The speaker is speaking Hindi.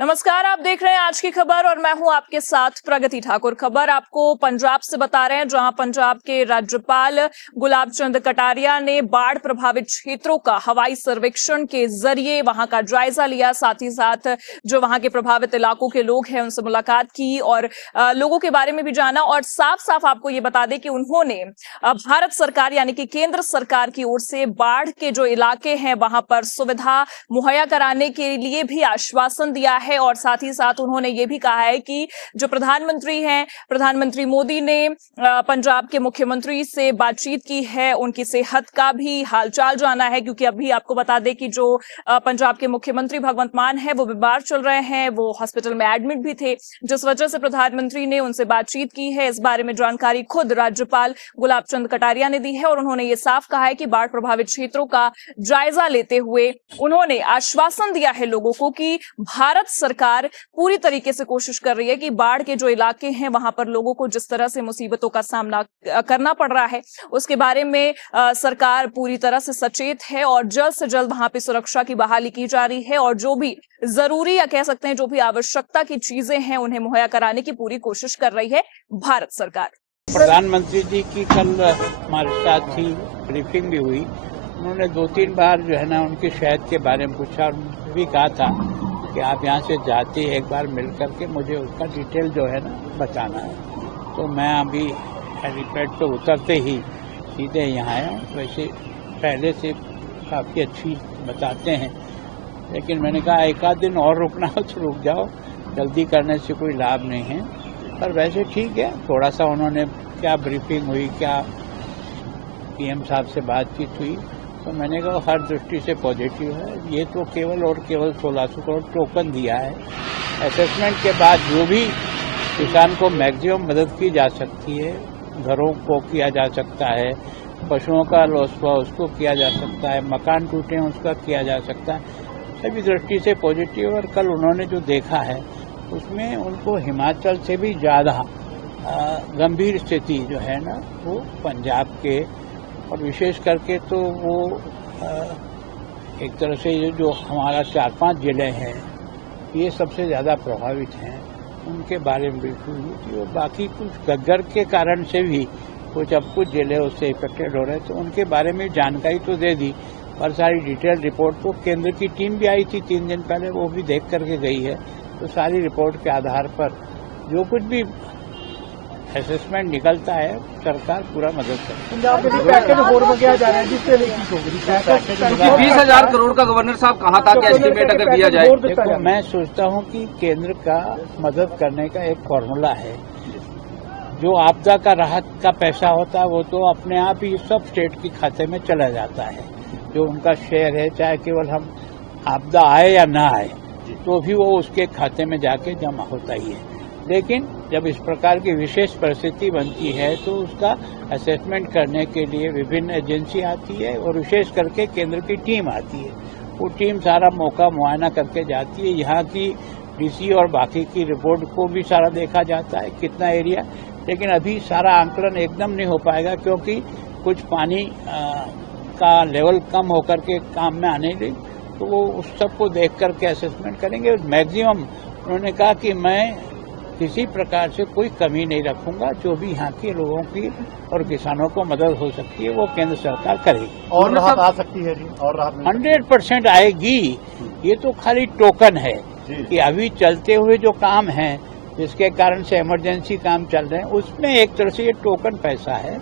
नमस्कार, आप देख रहे हैं आज की खबर और मैं हूं आपके साथ प्रगति ठाकुर। खबर आपको पंजाब से बता रहे हैं, जहां पंजाब के राज्यपाल गुलाब चंद कटारिया ने बाढ़ प्रभावित क्षेत्रों का हवाई सर्वेक्षण के जरिए वहां का जायजा लिया। साथ ही साथ जो वहां के प्रभावित इलाकों के लोग हैं उनसे मुलाकात की और लोगों के बारे में भी जाना। और साफ साफ आपको ये बता दें कि उन्होंने भारत सरकार यानी कि केंद्र सरकार की ओर से बाढ़ के जो इलाके हैं वहां पर सुविधा मुहैया कराने के लिए भी आश्वासन दिया है। और साथ ही साथ उन्होंने ये भी कहा है कि जो प्रधानमंत्री हैं, प्रधानमंत्री मोदी ने पंजाब के मुख्यमंत्री से बातचीत की है, उनकी सेहत का भी हालचाल जाना है, क्योंकि अभी आपको बता दें कि जो पंजाब के मुख्यमंत्री भगवंत मान है वो बीमार चल रहे हैं, वो हॉस्पिटल में एडमिट भी थे, जिस वजह से प्रधानमंत्री ने उनसे बातचीत की है। इस बारे में जानकारी खुद राज्यपाल गुलाब चंद कटारिया ने दी है और उन्होंने ये साफ कहा है कि बाढ़ प्रभावित क्षेत्रों का जायजा लेते हुए उन्होंने आश्वासन दिया है लोगों को कि भारत सरकार पूरी तरीके से कोशिश कर रही है कि बाढ़ के जो इलाके हैं वहां पर लोगों को जिस तरह से मुसीबतों का सामना करना पड़ रहा है उसके बारे में सरकार पूरी तरह से सचेत है और जल्द से जल्द वहां पे सुरक्षा की बहाली की जा रही है और जो भी जरूरी या कह सकते हैं जो भी आवश्यकता की चीजें हैं उन्हें मुहैया कराने की पूरी कोशिश कर रही है भारत सरकार। प्रधानमंत्री जी की कल हमारे साथ ही ब्रीफिंग भी हुई। उन्होंने 2-3 बार जो है ना उनकी सेहत के बारे में पूछा और भी कहा था कि आप यहाँ से जाते एक बार मिल करके मुझे उसका डिटेल जो है ना बताना है। तो मैं अभी हेलीपैड पे उतरते ही सीधे यहाँ आया हूँ। वैसे पहले से काफ़ी अच्छी बताते हैं, लेकिन मैंने कहा एक आध दिन और रुकना हो तो रुक जाओ, जल्दी करने से कोई लाभ नहीं है। पर वैसे ठीक है, थोड़ा सा उन्होंने क्या ब्रीफिंग हुई, क्या पीएम साहब से बातचीत हुई, तो मैंने कहा हर दृष्टि से पॉजिटिव है। ये तो केवल और केवल 1600 करोड़ टोकन दिया है। असेसमेंट के बाद जो भी किसान को मैक्सिमम मदद की जा सकती है, घरों को किया जा सकता है, पशुओं का लॉस हुआ उसको किया जा सकता है, मकान टूटे हैं उसका किया जा सकता है, सभी दृष्टि से पॉजिटिव। और कल उन्होंने जो देखा है उसमें उनको हिमाचल से भी ज़्यादा गंभीर स्थिति जो है ना वो पंजाब के और विशेष करके तो वो एक तरह से ये जो हमारा 4-5 जिले हैं ये सबसे ज़्यादा प्रभावित हैं, उनके बारे में बिल्कुल हुई थी। और बाकी कुछ गग्गर के कारण से भी कुछ जिले उससे इफेक्टेड हो रहे हैं, तो उनके बारे में जानकारी तो दे दी। और सारी डिटेल रिपोर्ट तो केंद्र की टीम भी आई थी 3 दिन पहले, वो भी देख करके गई है। तो सारी रिपोर्ट के आधार पर जो कुछ भी असेसमेंट निकलता है सरकार पूरा मदद करती है। पैकेज 4 में किया जा रहा है जिससे 20,000 करोड़ का गवर्नर साहब कहा था कि एस्टीमेट अगर दिया जाए। देखो, मैं सोचता हूँ कि केंद्र का मदद करने का एक फॉर्मूला है। जो आपदा का राहत का पैसा होता है वो तो अपने आप ही सब स्टेट के खाते में चला जाता है, जो उनका शेयर है, चाहे केवल हम आपदा आए या ना आए तो भी वो उसके खाते में जाके जमा होता ही है। लेकिन जब इस प्रकार की विशेष परिस्थिति बनती है तो उसका असेसमेंट करने के लिए विभिन्न एजेंसी आती है और विशेष करके केंद्र की टीम आती है। वो टीम सारा मौका मुआयना करके जाती है। यहाँ की डीसी और बाकी की रिपोर्ट को भी सारा देखा जाता है, कितना एरिया। लेकिन अभी सारा आंकलन एकदम नहीं हो पाएगा क्योंकि कुछ पानी का लेवल कम होकर के काम में आने लगी, तो वो उस सबको देख करके असेसमेंट करेंगे। मैक्सिमम उन्होंने कहा कि मैं किसी प्रकार से कोई कमी नहीं रखूंगा, जो भी यहाँ के लोगों की और किसानों को मदद हो सकती है वो केंद्र सरकार करेगी। और राहत आ सकती है जी, और राहत 100% आएगी। ये तो खाली टोकन है कि अभी चलते हुए जो काम है जिसके कारण से इमरजेंसी काम चल रहे हैं उसमें एक तरह से ये टोकन पैसा है।